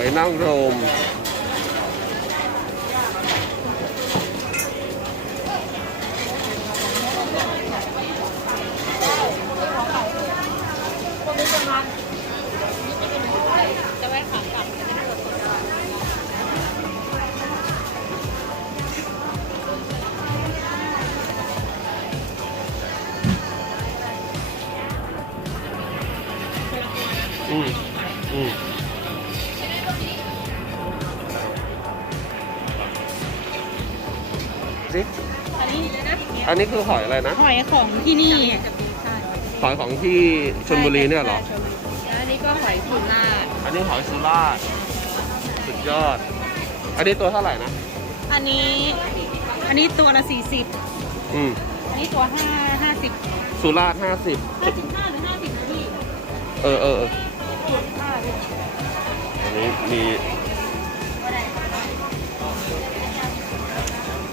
อยนางรมจะไว้ขากลับอืมสิ อันนี้คือหอยอะไรนะ หอยของที่นี่ หอยของที่ชลบุรีเนี่ยเหรอ อันนี้ก็หอยสุราษฎร์ อันนี้หอยสุราษฎร์สุดยอด อันนี้ตัวเท่าไหร่นะ อันนี้ตัวละ40อันนี้ตัว50สุราษฎร์50 55หรือ50นะพี่ อันนี้มี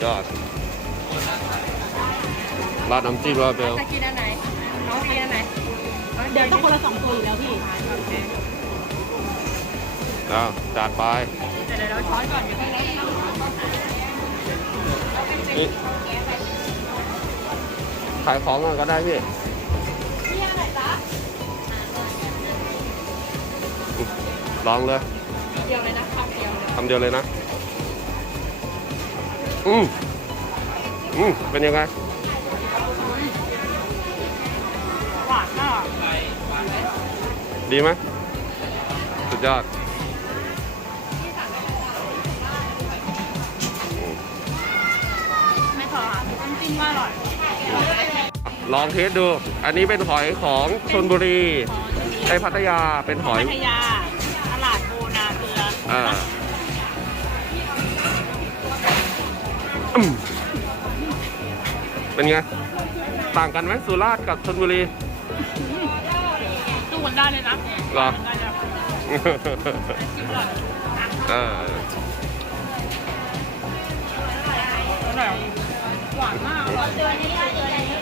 ยอดราดน้ำจิ้มว่าเบล จะกินอันไหนน้องกินอันไหนเดี๋ยวต้องคนละ2ตัวอยู่แล้วพี่จัดไป เดี๋ยวเราช้อนก่อนเดี๋ยวให้เรานี่ขายของก่อนก็ได้พี่ พี่อะไรจ๊ะ ลองเลย เดียวเลยนะคำเดียวเลย คำเดียวเลยนะ เป็นยังไง หวานมาก ดีไหมสุดยอด ไม่พอค่ะน้ำจิ้มว่าอร่อย ลองเทสดู อันนี้เป็นหอยของชลบุรีในพัทยา เป็นหอย พัทยาตลาดโพนาเกลือเป็นไง ต่างกันไหมสุราษฎร์กับชลบุรี ตู้กันได้เลยนะ เหรอ ได้เลย เออ หวานมากเจอนี้เจอนี้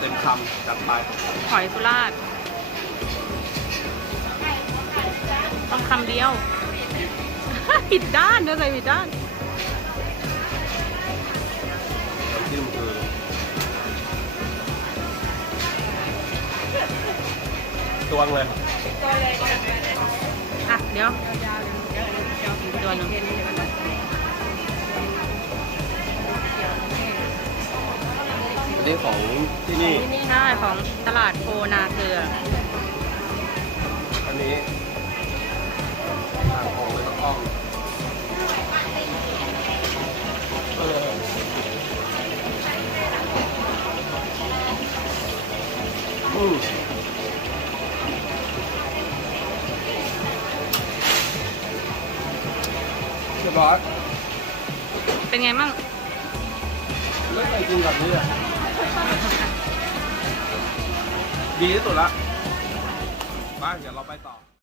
เต็มคำจัดไป หอยสุราษฎร์ต้องคำเดียว ผิดด้านด้วยเลยผิดด้าน น้ำจิ้มคือตวงเลย อ่ะ เดี๋ยวอีกตัวหนึง อันนี้ของที่นี่ ใช่ของตลาดโพนาเกลือ อันนี้ทางของเลยต้องเรียบร้อย เป็นไงมั่ง ไม่เคยกินแบบนี้อ่ะ ดีที่สุดละไปเดี๋ยวเราไปต่อ